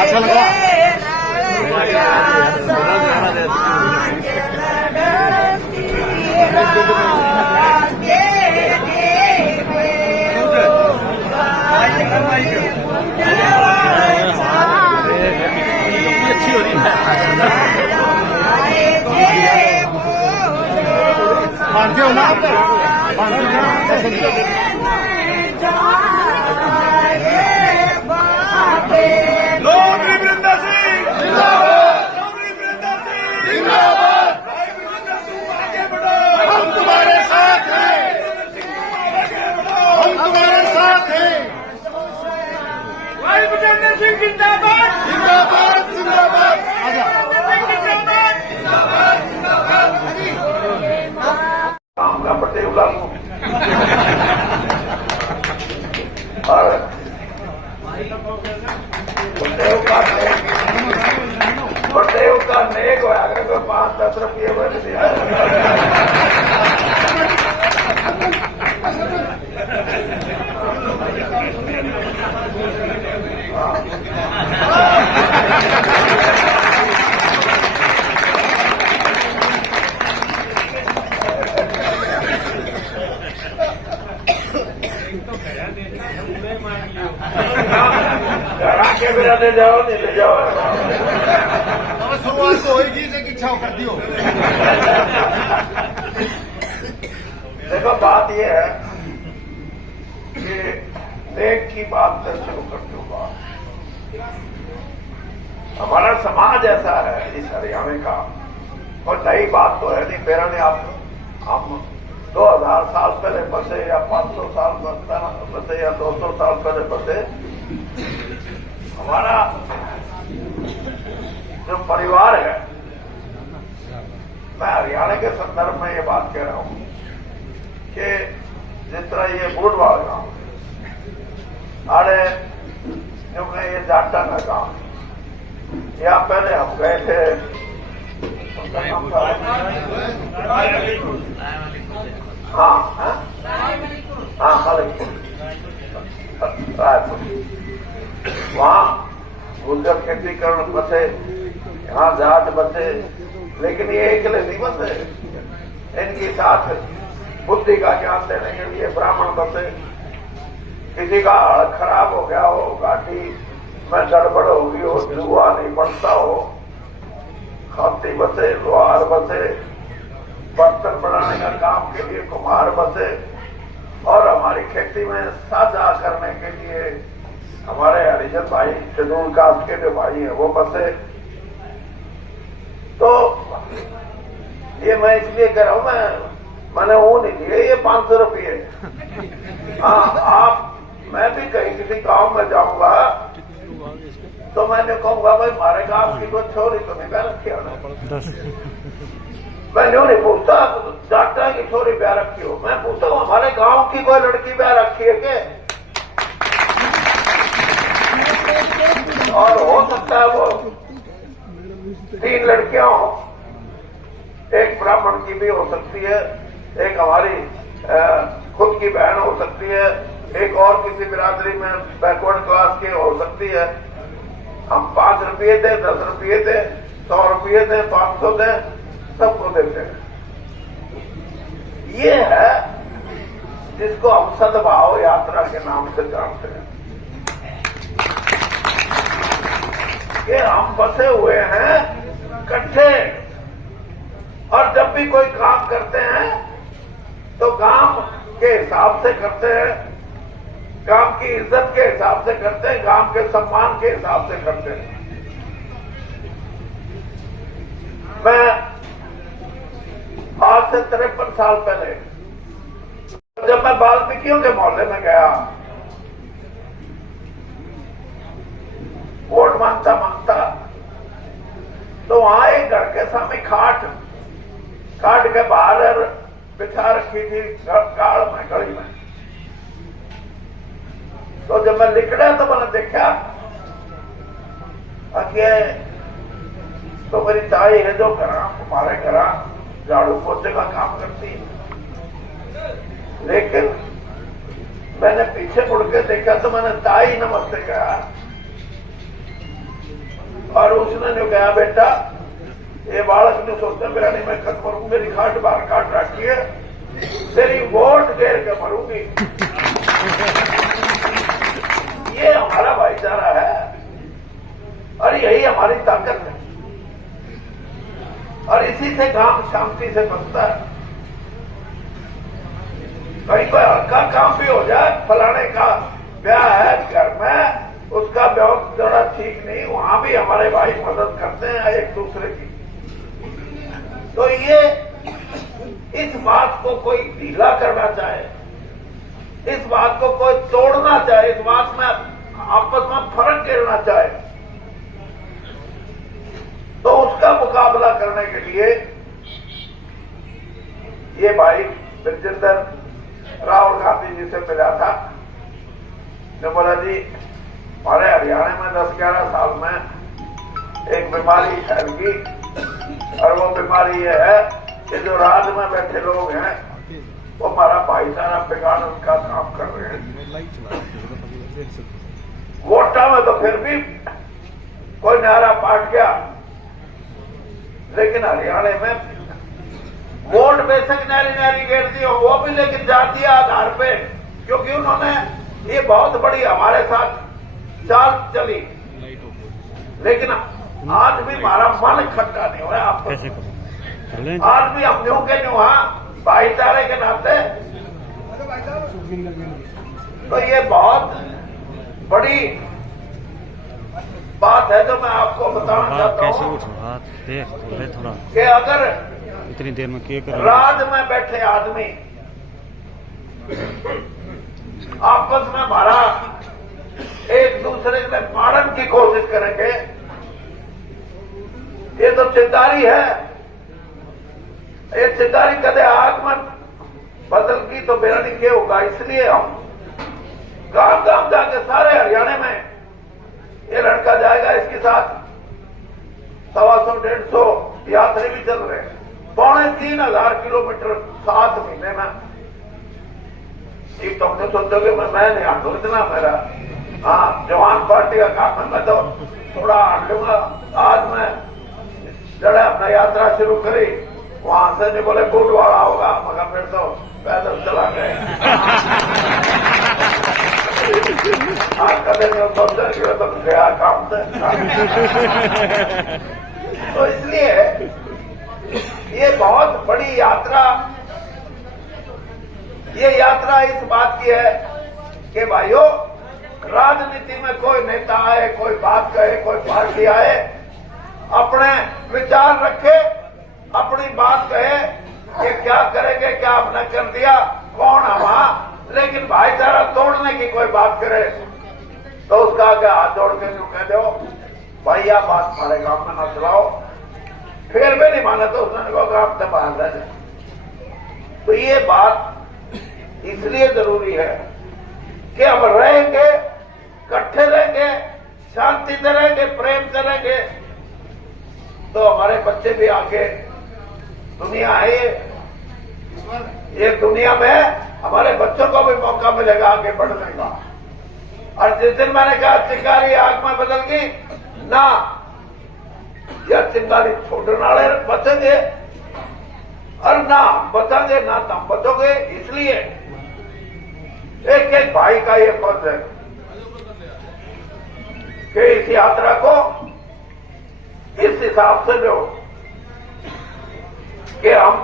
अच्छा लगा। अच्छी हो रही है। बांधते हो ना आप? का नेक हो अगर कोई 5-10 रुपये बच दिया के बिना ले जाओ नहीं ले जाओ शुरुआत तो होगी से इच्छा कर दियो। देखो बात यह है कि नेक की बात से शुरू करते हो। हमारा समाज ऐसा है इस हरियाणा का, और नई बात तो है नहीं। मेरा ने आप हम 2000 साल पहले बसे या 500 साल बसे या 200 साल पहले बसे, हमारा जो परिवार है, मैं हरियाणा के संदर्भ में ये बात कह रहा हूं कि जिस तरह ये बूढ़वाल गांव अरे क्योंकि ये जाटा का गांव, यहाँ पहले हम गए थे हाँ मलिकपुर रायपुर, वहां गुर्जर खेती करण बसे, यहाँ जाट बसे, लेकिन ये अकेले नहीं बसे। इनके साथ बुद्धि का ज्ञान देने के लिए ब्राह्मण बसे। किसी का हाल खराब हो गया हो, गाड़ी में गड़बड़ हो गई हो, जुआ नहीं बनता हो, खाती बसे, लोहार बसे, बर्तन बनाने का काम के लिए कुम्हार बसे, और हमारी खेती में साझा करने के लिए हमारे हरिजन भाई शेड्यूल कास्ट के जो भाई हैं वो बसे। तो ये मैं इसलिए कह रहा हूं, मैंने वो नहीं लिए ये 500 रुपये। हाँ आप, मैं भी कहीं किसी गांव में जाऊंगा तो मैंने कहूंगा भाई हमारे गांव की कोई छोरी तो नहीं ब्याह रखी हो। मैं यूं नहीं पूछता जाटा की छोरी ब्याह रखी हो, मैं पूछता हूँ हमारे गांव की कोई लड़की ब्याह रखी है क्या? और हो सकता है वो 3 लड़कियां हो, एक ब्राह्मण की भी हो सकती है, एक हमारी खुद की बहन हो सकती है, एक और किसी बिरादरी में बैकवर्ड क्लास की हो सकती है। हम 5 रुपये दें, 10 रुपये दें, 100 रुपये दें, 500 दें, सबको देते हैं। ये है जिसको हम सद्भाव यात्रा के नाम से जानते हैं कि हम बसे हुए हैं इकट्ठे, और जब भी कोई काम करते हैं तो काम के हिसाब से करते हैं, काम की इज्जत के हिसाब से करते हैं, काम के सम्मान के हिसाब से करते हैं। मैं आज से 53 साल पहले जब मैं वाल्मीकियों के मोहल्ले में गया, वोट मांगता तो वहां एक घर के सामने खाट के बाहर बिछा रखी थी गाड़ में, गली में। तो जब मैं निकला तो मैंने देखा अगे तो मेरी ताई है जो घर हमारे घर झाड़ू पोछे का काम करती है, लेकिन मैंने पीछे मुड़ के देखा तो मैंने ताई नमस्ते कहा और उसने जो कहा बेटा ये बालक ने सोचा मेरा नहीं मैं कट मरूंगी, मेरी खाट बाहर काट रखी है, तेरी वोट घेर के मरूंगी। ये हमारा भाईचारा है और यही हमारी ताकत है और इसी से काम शांति से बनता है। कहीं कोई हल्का काम भी हो जाए, फलाने का ब्याह है घर में, उसका ब्याह जरा ठीक नहीं, वहां भी हमारे भाई मदद करते हैं एक दूसरे की। तो ये इस बात को कोई ढीला करना चाहे, इस बात को कोई तोड़ना चाहे, इस बात में आपस में फर्क गिरना चाहे, तो उसका मुकाबला करने के लिए ये भाई ब्रजेंद्र राहुल गांधी जी से मिला था। ने बोला जी हमारे हरियाणा में 10-11 साल में एक बीमारी फैल गई और वो बीमारी ये है कि जो राज में बैठे लोग हैं वो हमारा भाईचारा बिगाड़ने का काम कर रहे हैं। वोटा में तो फिर भी कोई नारा पाट गया, लेकिन हरियाणा में वोट बेशक नारी घेर दी हो, वो भी लेकिन जातीय आधार पे, क्योंकि उन्होंने ये बहुत बड़ी हमारे साथ चाल चली, लेकिन आज भी हमारा मन इकट्ठा नहीं हो रहा। आपको आज भी हम न्यू के न्यू भाईचारे के नाते, तो ये बहुत बड़ी बात है जो मैं आपको बताना चाहता हूँ कि अगर इतनी देर में क्या राज में बैठे आदमी आपस में हमारा एक दूसरे में मारने की कोशिश करेंगे, ये तो चिंतारी है। ये चिंतारी कदे आग में बदल की तो मेरा नहीं क्या होगा। इसलिए हम गांव गांव जाके सारे हरियाणा में ये लड़का जाएगा, इसके साथ 125-150 यात्री भी चल रहे हैं, 3,500 किलोमीटर 7 महीने में। एक तुमने सोचोगे मैं नहीं हांडू इतना, मेरा जवान पार्टी का काम है, मैं तो थोड़ा हांड लूंगा। आज मैं जड़ा अपना यात्रा शुरू करी, वहां से नहीं बोले बूट वाला होगा, मगर फिर तो पैदल चला गए। कदे नहीं सोचा कि तो गया काम से। तो इसलिए ये बहुत बड़ी यात्रा, ये यात्रा इस बात की है कि भाइयों राजनीति में कोई नेता आए, कोई बात कहे, कोई पार्टी आए, अपने विचार रखे, अपनी बात कहे कि क्या करेंगे, क्या आपने कर दिया, कौन हवा, लेकिन भाईचारा तोड़ने की कोई बात करे तो उसका आगे हाथ जोड़ के यूं कह दो भाई यह बात हमारे गांव में न चलाओ, फिर भी नहीं माना तो उसने कहा आप तो बाहर रह जाए। तो ये बात इसलिए जरूरी है कि हम रहेंगे, इकट्ठे रहेंगे, शांति से रहेंगे, प्रेम से रहेंगे, तो हमारे बच्चे भी आके दुनिया है, ये दुनिया में हमारे बच्चों को भी मौका मिलेगा आगे बढ़ने का। और जिस दिन मैंने कहा चिंगारी आग में बदल गई ना, यह चिंगारी छोड़ने वाले बचेंगे और ना बचेंगे, ना तुम बचोगे। इसलिए एक एक भाई का ये फर्ज है कि इस यात्रा को इस हिसाब से लो कि हम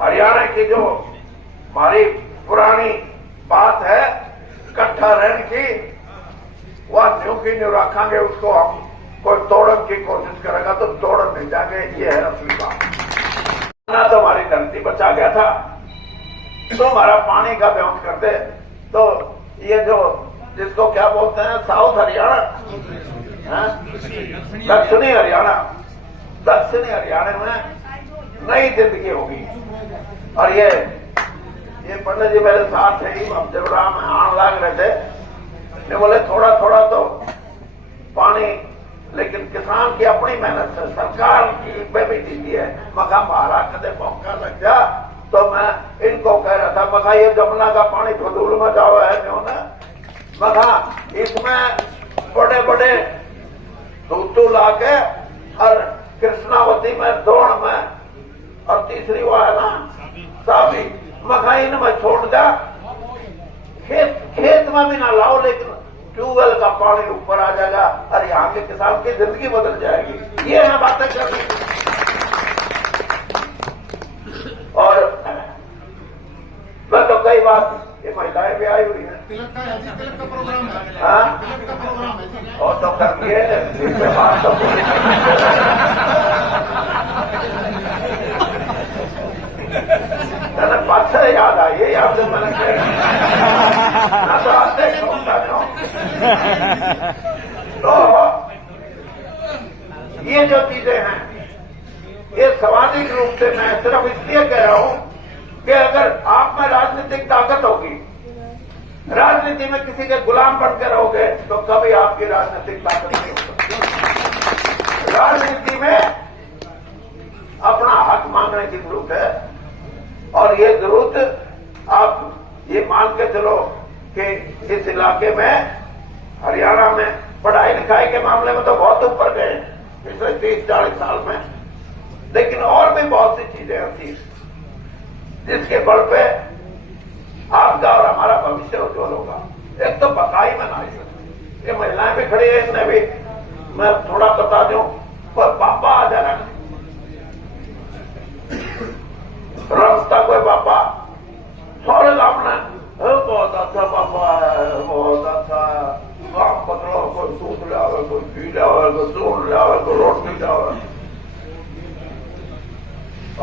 हरियाणा की जो हमारी पुरानी बात है इकट्ठा रहने की, वह न्यू की न्यू रखेंगे, उसको हम कोई तोड़न की कोशिश करेगा तो तोड़न नहीं जाएंगे। ये है असली बात। ना तो हमारी धरती बचा गया था तो हमारा पानी का व्यवस्था करते, तो ये जो जिसको क्या बोलते हैं साउथ हरियाणा, दक्षिणी हरियाणा, दक्षिणी हरियाणा में नई जिंदगी होगी। और ये पंडित जी मेरे साथ थे, हम जब राम आने लग रहे थे, बोले थोड़ा थोड़ा तो पानी, लेकिन अपनी मेहनत से सरकार की में भी दी है। मखा मारा कदे मौका लग जा तो मैं इनको कह रहा था, मखा ये जमुना का पानी फजूल में जाओ है क्यों ना, मखा इसमें बड़े बड़े दूतू ला के और कृष्णावती में दौड़ में और तीसरी वो है ना साबी, मखा इनमें छोड़ जा, खेत में भी ना लाओ लेकिन ट्यूबवेल का पानी ऊपर आ जाएगा और यहाँ के किसान की जिंदगी बदल जाएगी। ये है बातें करनी। और मैं तो कई बार ये महिलाएं भी आई हुई है, तिलक का प्रोग्राम है। हाँ? तिलक का प्रोग्राम है। और तो करिए इसके बाद तो मैंने पास से याद आई, ये याद है मैंने ना तो आते तो ये जो चीजें हैं ये सामाजिक रूप से मैं सिर्फ इसलिए कह रहा हूं कि अगर आप में राजनीतिक ताकत होगी, राजनीति में किसी के गुलाम बनकर रहोगे तो कभी आपकी राजनीतिक ताकत नहीं हो सकती। राजनीति में अपना हक मांगने की जरूरत है और ये जरूरत आप ये मान के चलो कि इस इलाके में हरियाणा में पढ़ाई लिखाई के मामले में तो बहुत ऊपर गए पिछले 30-40 साल में, लेकिन और भी बहुत सी चीजें ऐसी जिसके बल पे आपका और हमारा भविष्य उज्जवल होगा। एक तो पकाई में ना ये महिलाएं भी खड़ी है, इनने भी मैं थोड़ा बता दूं, पर पापा आ जाना रास्ता कोई पापा सारे लाभना बहुत अच्छा पापा है, बहुत अच्छा काम पकड़ो, कोई दूध ले आवे, कोई घी ले आवे, कोई दूध ले आवे, कोई रोटी ले आवे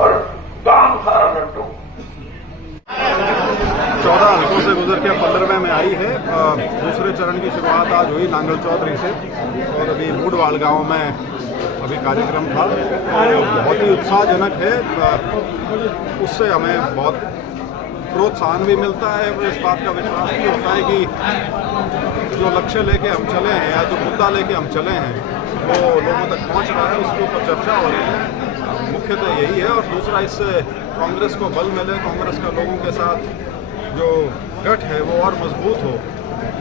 और काम सारा लट्टू। 14 हल्कों से गुजर के 15वें में आई है। दूसरे चरण की शुरुआत आज हुई नांगल चौधरी से और अभी बूढ़वाल गांव में अभी कार्यक्रम था। बहुत ही उत्साहजनक है, उससे हमें बहुत प्रोत्साहन भी मिलता है। इस बात का विश्वास भी होता है कि जो लक्ष्य लेके हम चले हैं या जो मुद्दा लेके हम चले हैं वो लोगों तक पहुंच रहा है, उसके ऊपर चर्चा हो रही है। मुख्यतः यही है। और दूसरा, इससे कांग्रेस को बल मिले, कांग्रेस का लोगों के साथ जो गठ है वो और मजबूत हो,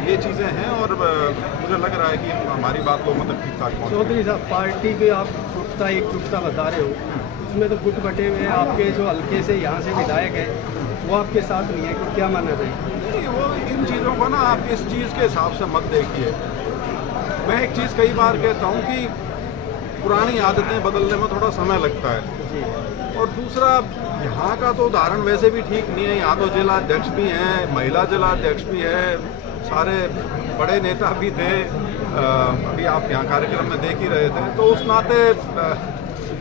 ये चीज़ें हैं और मुझे लग रहा है कि हमारी बात लोगों तक ठीक ठाक पहुँच। चौधरी साहब, पार्टी के आप एकजुटता बता रहे हो, उसमें तो गुट बटे हुए आपके जो हल्के से यहाँ से विधायक है वो आपके साथ नहीं है, तो क्या मानना चाहिए? वो इन चीज़ों को ना आप इस चीज़ के हिसाब से मत देखिए। मैं एक चीज़ कई बार कहता हूँ कि पुरानी आदतें बदलने में थोड़ा समय लगता है। और दूसरा, यहाँ का तो उदाहरण वैसे भी ठीक नहीं है। यहाँ तो जिला अध्यक्ष भी हैं, महिला जिला अध्यक्ष भी है, सारे बड़े नेता भी थे। अभी आप यहाँ कार्यक्रम में देख ही रहे थे, तो उस नाते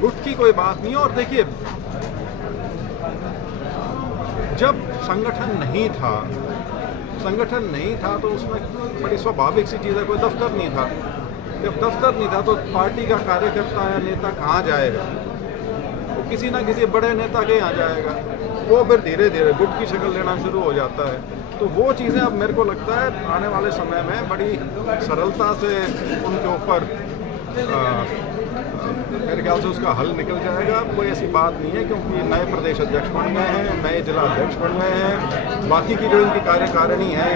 गुट की कोई बात नहीं है। और देखिए, जब संगठन नहीं था तो उसमें बड़ी स्वाभाविक सी चीज़ है, कोई दफ्तर नहीं था। जब दफ्तर नहीं था तो पार्टी का कार्यकर्ता या नेता कहाँ जाएगा? वो किसी ना किसी बड़े नेता के यहाँ जाएगा। वो फिर धीरे धीरे गुट की शक्ल लेना शुरू हो जाता है। तो वो चीज़ें अब मेरे को लगता है आने वाले समय में बड़ी सरलता से उनके ऊपर मेरे ख्याल से उसका हल निकल जाएगा। कोई ऐसी बात नहीं है, क्योंकि नए प्रदेश अध्यक्ष बन गए हैं, नए जिला अध्यक्ष बन गए हैं। बाकी की जो इनकी कार्यकारिणी है,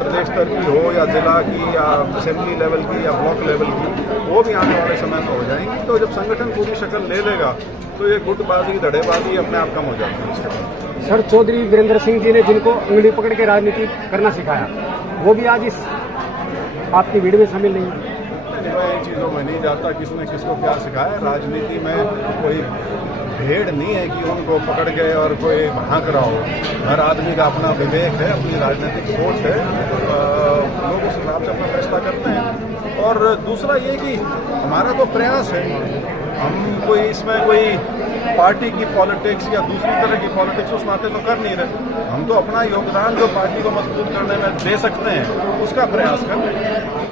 प्रदेश स्तर की हो या जिला की या असेंबली लेवल की या ब्लॉक लेवल की, वो भी आने वाले समय में हो जाएंगी। तो जब संगठन पूरी शक्ल ले लेगा तो ये गुटबाजी, धड़ेबाजी अपने आप कम हो जाती है। इसके बाद सर, चौधरी वीरेंद्र सिंह जी ने जिनको उंगली पकड़ के राजनीति करना सिखाया, वो भी आज इस आपकी भीड़ में शामिल नहीं है। मैं इन चीज़ों में नहीं जाता किसने किसको क्या सिखाया। राजनीति में कोई भेड़ नहीं है कि उनको पकड़ गए और कोई भांक रहा हो। हर आदमी का अपना विवेक है, अपनी राजनीतिक सोच है, लोग उस हिसाब से अपना फैसला करते हैं। और दूसरा ये कि हमारा तो प्रयास है, हम कोई इसमें कोई पार्टी की पॉलिटिक्स या दूसरी तरह की पॉलिटिक्स उस नाते तो कर नहीं रहे। हम तो अपना योगदान जो पार्टी को मजबूत करने में दे सकते हैं उसका प्रयास कर रहे हैं।